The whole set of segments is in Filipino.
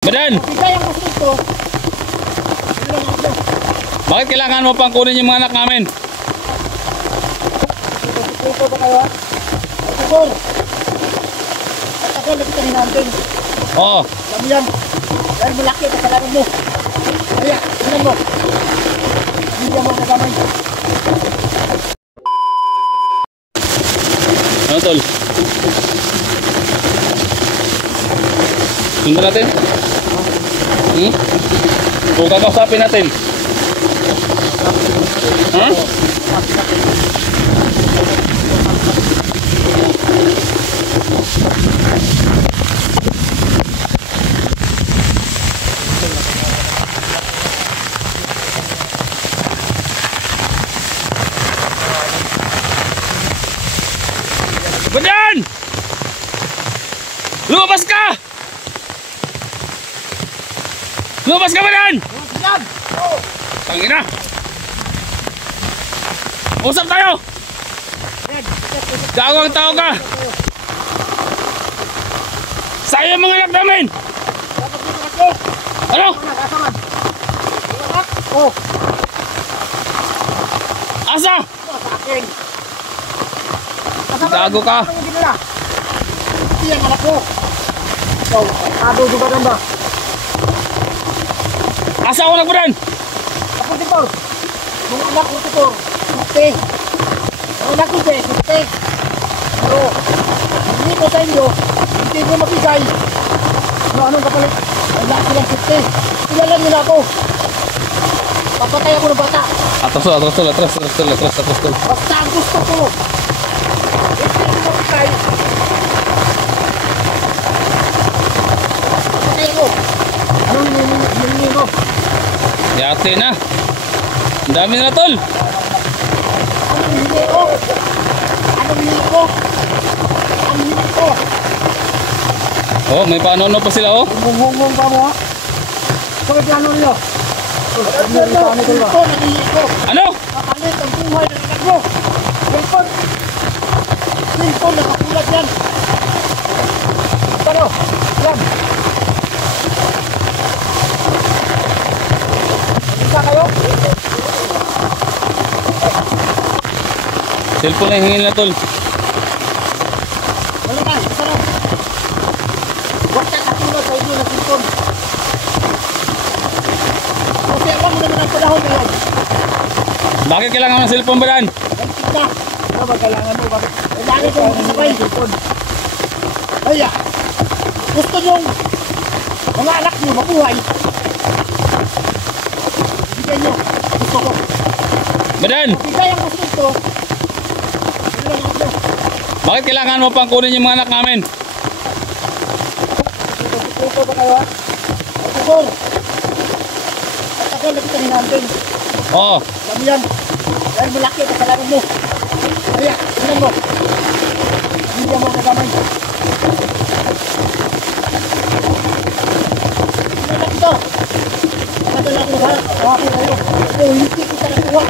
Badan! Bakit kailangan mo pang kunin yung mga anak namin? Ito ba kayo ha? Ito at ako nakitain natin. Oo. Alam yan. Dahil malaki ang kasalanan mo. Kaya, tingnan mo. Hindi mo kagamay. Ano tol? Sundan natin? Kung kakausapin natin? Badan! Lumabas ka! Lumabas ka, Badan! Tangina! Usap tayo! Gago ang tao ka! Sa'yo mga anak namin! Ano? Asa? Gago ka! Hindi ang anak ko. Ikaw, ado juga ganda. Asa ako nagbadan? Ako dito. Yung anak ko dito. Sute. Yung anak ko dito. Sute. Pero, hindi ko sa inyo. Hindi ko mabigay. Anong kapalit? Wala silang sute. Iyalan nyo na ako. Papatay ako ng bata. Atras tol. Basta ang gusto ko. Hindi ko mabigay. Papatay ako. Anong hiningi mo? Yate na. Ang dami na tol. Anong hiningi ko? Anong hiningi ko? Anong hiningi ko? Oh, may paano pa sila oh. Hungong ka mo ha? Bakit plano nyo? Ano? Kakalit ang buhay ng anak mo. Cellphone. Cellphone nakapulat yan. Ano? Yan. Isa kayo? Cellphone na hingin na tol. Wala ka. Isa na. Huwag ka kapulat sa inyo na cellphone. Kasi alam mo naman ang panahon na yan. Bakit kailangan ng cellphone, Badan? Gantik na. Ano ba kailangan mo? Bakit? Kailangan ko makasabay. Kaya, gusto nyong mga anak nyo mabuhay. Bigyan nyo. Gusto ko. Badan! Bigay ang gusto ito. Ano lang ako? Bakit kailangan mo pang kunin yung mga anak namin? Ito ba kayo ha? Ito. At ako nakitain natin. Oo. Alam yan. Dahil malaki ang kasalanan mo. Kaya, tingnan mo. Hindi mo kagamay. Anak ito. Nakadala ko na hapon kayo. Kung hindi ko talaga kuha.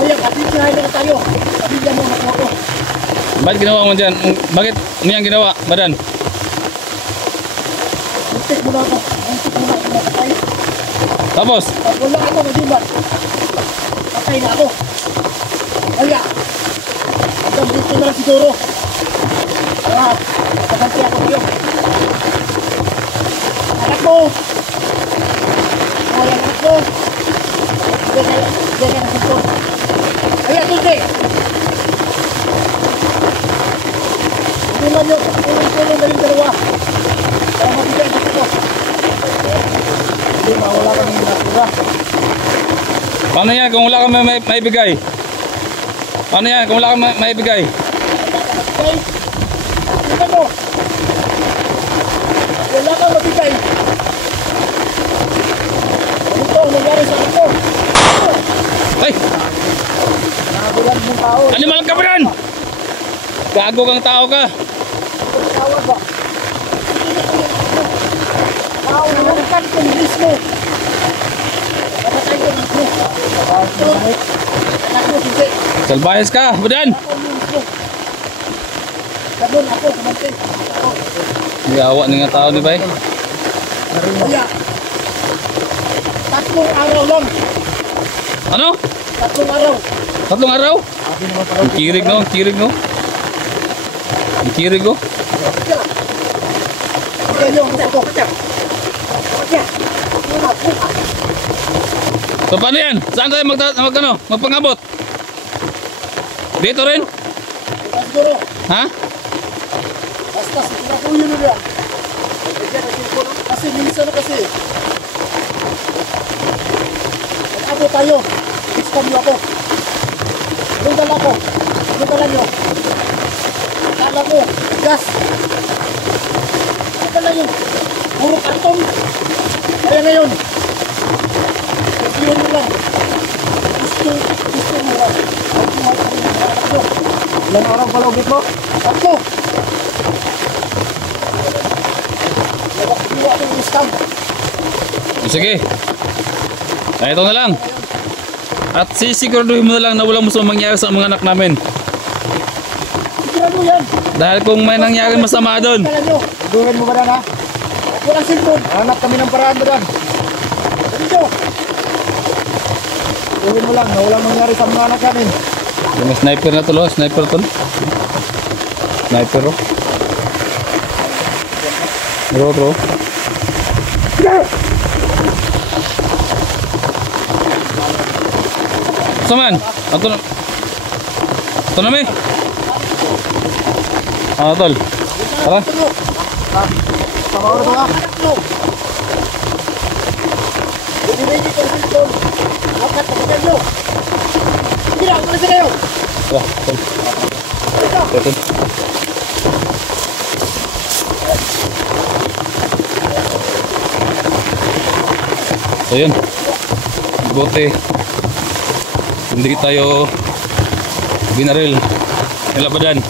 Kaya, kapitinahin na tayo. Pamilya mo nakuha ko. Bakit ginawa mo dyan? Bakit ano yung ginawa, Badan? Muntik mo na ako. Muntik mo na ako nakatay. Tapos? Pag wala ako mag-ibat, patay na ako. Kaya, hanggang dito na lang siguro. At, nakaganti ako kayo. Anak mo! Ay, anak mo! Diyan na sito. Kaya, hindi! Tulungan nyo, tulong na yung dalawa. Para mabigay ang gusto ko. Hindi, mawala kami yung natura. Paano yan kung wala kang maibigay? Paano yan kung wala kang maibigay? Okay? Tingnan mo. Wala kang mabigay. Ito ang nangyari sa akin mo. Ay! Nakagulan mong tao. Animal ka, Badan! Gago kang tao ka! Tawag ba? Tao na naman kung mismo. Nakatay ko mismo. Anak mo, hindi. Salbayas ka, Badan! Ako mismo. Ganun ako, kumante. Gawa ng nga tao, di ba eh? Kaya, 3 araw lang. Ano? 3 araw. 3 araw? Sabi naman pala. Ang kirig no, ang kirig no. Ang kirig oh. Kaya nyo, ako. Kaya. So paano yan? Saan tayo magpangabot? Dito rin? Siguro. Ha? Basta, siguro ko yun yan. Kasi minsan na kasi. Nag-abo tayo. Ispan nyo ako. Anong dala ko? Anong dala nyo? Dala ko. Gas. Anong dala nyo? Puro karton. Kaya ngayon. Sabihin nyo lang. Gusto mo lang. Ilang araw pala ulit mo? 3. Sige. Ito na lang. At sisiguraduhin mo na lang na walang masama mangyari sa mga anak namin. Sigurado yan. Dahil kung may nangyari masama doon. Durin mo ba na? Walang cellphone. Hanap kami ng paraan mo doon. Dito. Durin mo lang na walang mangyari sa mga anak namin. May sniper na tulo, sniper tol. Sniper oh. Bro. Saman, ato na. Ato na mi. Tol. Tara. Sama ko na ito. Binibigay ko ng cellphone. Akat na kayo. Sige na, umalis na kayo. Tara, tol. Tol. So yun, buti hindi tayo binaril, nilabadan.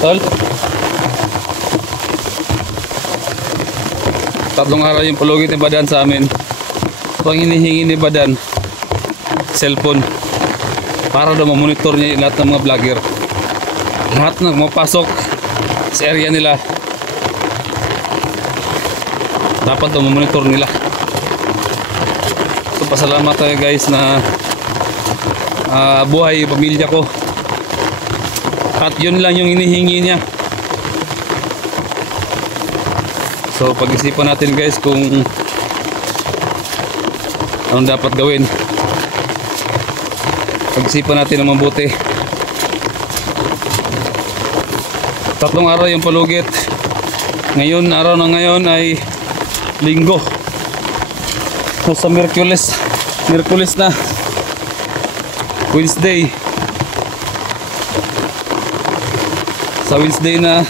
Tol, 3 araw yung palugit ni Badan sa amin. So ang hinihingi ni Badan, cellphone, para daw mamonitor niya lahat ng mga vlogger, lahat ng mapasok sa area nila. Dapat daw mamonitor nila. So pasalamat tayo guys na buhay yung pamilya ko. At yun lang yung hinihingi niya. So pag-isipan natin guys kung anong dapat gawin. Pag-isipan natin ng mabuti. 3 araw yung palugit. Ngayon, araw na ngayon ay Linggo. So sa Miyerkules na, Wednesday. Sa Wednesday na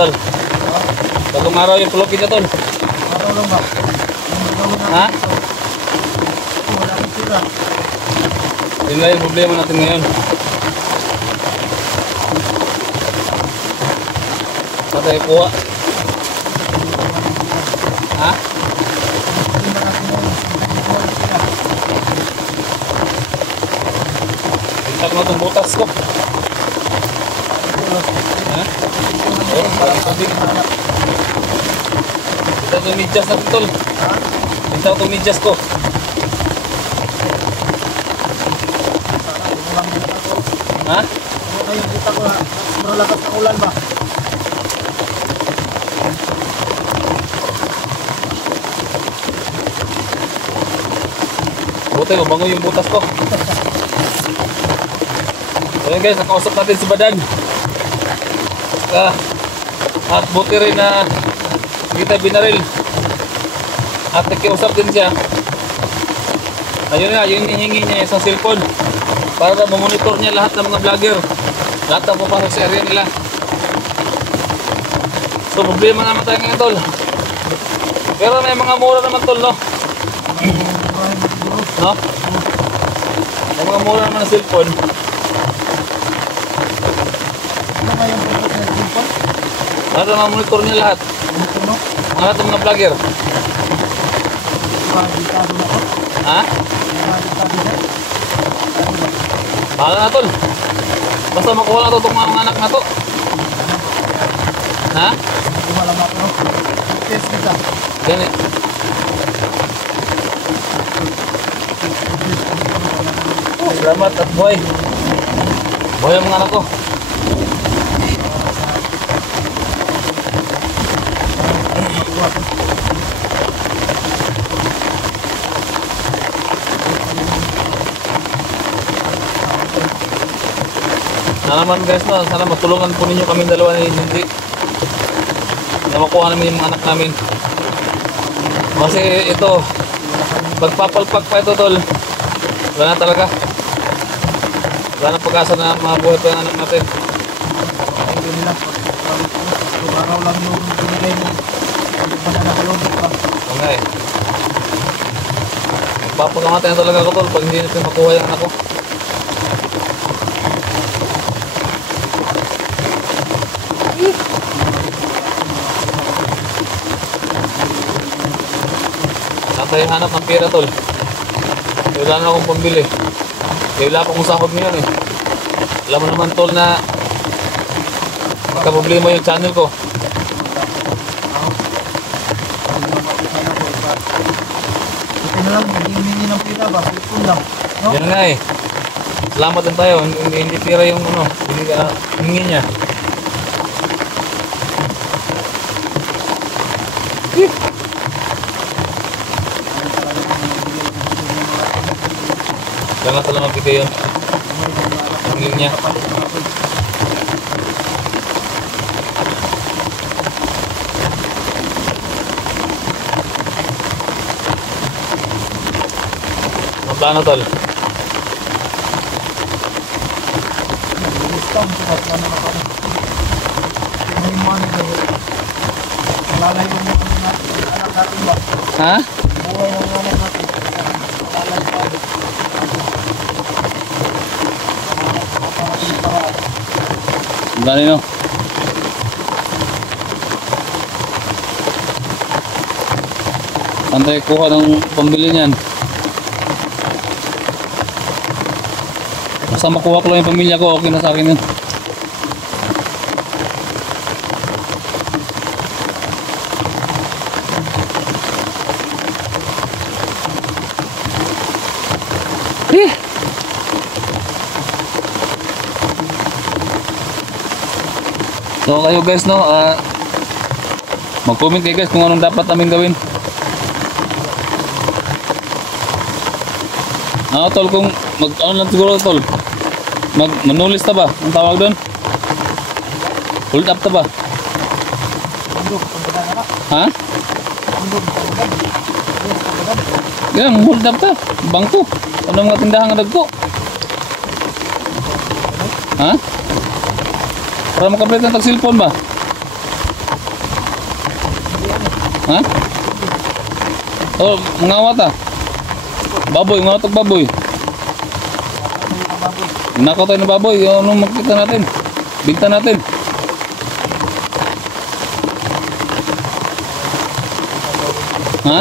Tol, 3 araw yung pulokit niya tol. Araw lang ba? Ha? Wala akong tira. Yun lang yung problema natin ngayon. Saan tayo kuha? Ha? Tingnan mo itong butas ko. Ha? Oh, parang tubig. Ito itong medyas natin tol. Ito itong medyas ko. Ha? Ayun, kita ko na. Maralakas na ulan ba? Buti, mabango yung butas ko. So yun guys, nakausap natin si Badan. At buti rin na kita binaril. At nakiusap din siya. Ayun nga, yung hinihingi niya isang cellphone para na mamonitor niya lahat ng mga vlogger, lahat ng pupasok sa area nila. So problema naman tayo ngayon tol. Pero may mga mura naman tol, no? No? May mga mura naman na cellphone. na yung pagkat na cellphone. Ano na monitor niya lahat. Ito no? Mga lahat ng mga vlogger. Dikado na ko. Ha? Dikado na. Bahala na tol. Basta makuha na to itong mga anak na to. Ha? Wala na ako. Test kita. Ganit. Salamat at buhay. Buhay ang mga anak ko. Na naman guys, no, sana matulungan po ninyo kami dalawa ni Hindi na makuha namin yung mga anak namin. Kasi ito, pagpapalpak pa ito tol, wala na talaga. Wala na pag-asa na mabuhay pa yung anak natin. Hindi nila. Araw lang yung binigay mo. Mananakalobot pa. Oo nga eh. Magpapakamatay na talaga ako tol pag hindi natin makuha yung anak ko. Tayo hanap ng pera tol. Wala na akong pambili. Wala pa akong sahod ngayon eh. Alam mo naman tol na magka-problema yung channel ko. Ito na lang, hindi ng pira ba? Ito lang. No? Yan nga eh. Salamat din tayo. Hindi pera yung ano. Hindi ka hingin niya. Kailangan talaga magbigay yun. Hingin niya. Ang plano tol? Discount ko pa na ako. May money ba yun? Lalay mo na kami natin. Anak natin ba? Ha? Buhay ng anak natin. Lalay pa. Ang dali no? Antay kuha ng pambili niyan. Basta makuha ko lang yung pamilya ko, okay na sa akin yun. So kayo guys no, mag-comment kayo guys kung anong dapat namin gawin. Tol, kung ano lang siguro tol, manulis ta ba? Ang tawag doon? Hold up ta ba? Ha? Yan, hold up ta. Bangko. Ano mga tindahan nga dagko? Ha? Para makablit ng tag-cellphone ba? Ha? Oh, mangawat ah. Baboy, mangawat ang baboy. Nakaw tayo ng baboy. Anong makita natin? Bigta natin. Ha?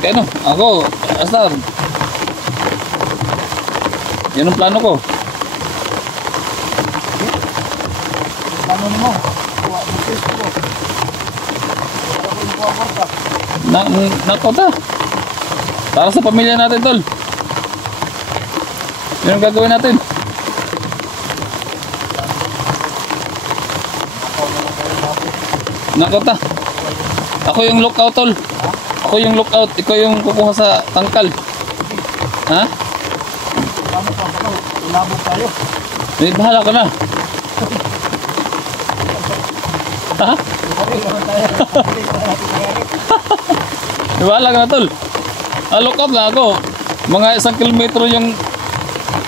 Kaya no, ako, Astar. Yan ang plano ko. Ano mo? Nako ta. Para sa pamilya natin tol. Yan ang gagawin natin. Nako ta. Ako yung lookout tol. Ako yung lookout. Ikaw yung kukuha sa tangkal. Ha? Ano pa ba? Labog tayo. May bahala ka na. Ha? Wala ka na tol. Lookout lang ako. Mga 1 kilometro yung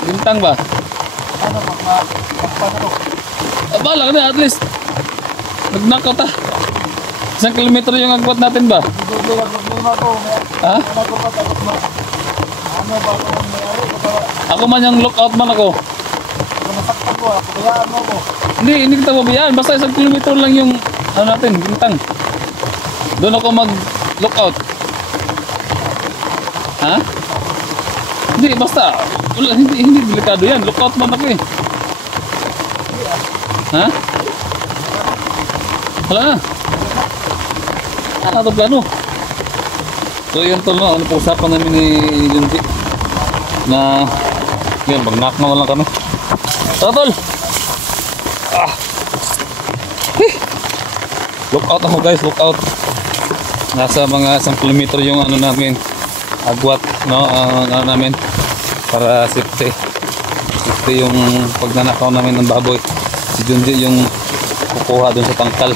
bintang ba? Ano magpano? Bahala ka na at least. Nag-knockout ah. 1 kilometro yung agwat natin ba? Ha? Ano ba ang mayari? Ako man yung lookout man ako. Kung nasaktan mo, pabayaan mo ko. Hindi kita babayaan. Basta 1 kilometro lang yung ano natin, bintang. Doon ako mag-lookout. Ha? Hindi, basta. Wala, hindi delikado yan. Lookout man ako eh. Ha? Wala na. Ano ito plano? So yun tol, no? Ano po usapan namin ni Junji? Na yun, mag-knock na lang kami. So tol! Look out ako guys, look out. Nasa mga 1 kilometro yung ano namin, agwat, no, ano namin, para safety yung pagnanakaw namin ng baboy. Si Junji yung kukuha dun sa tangkal.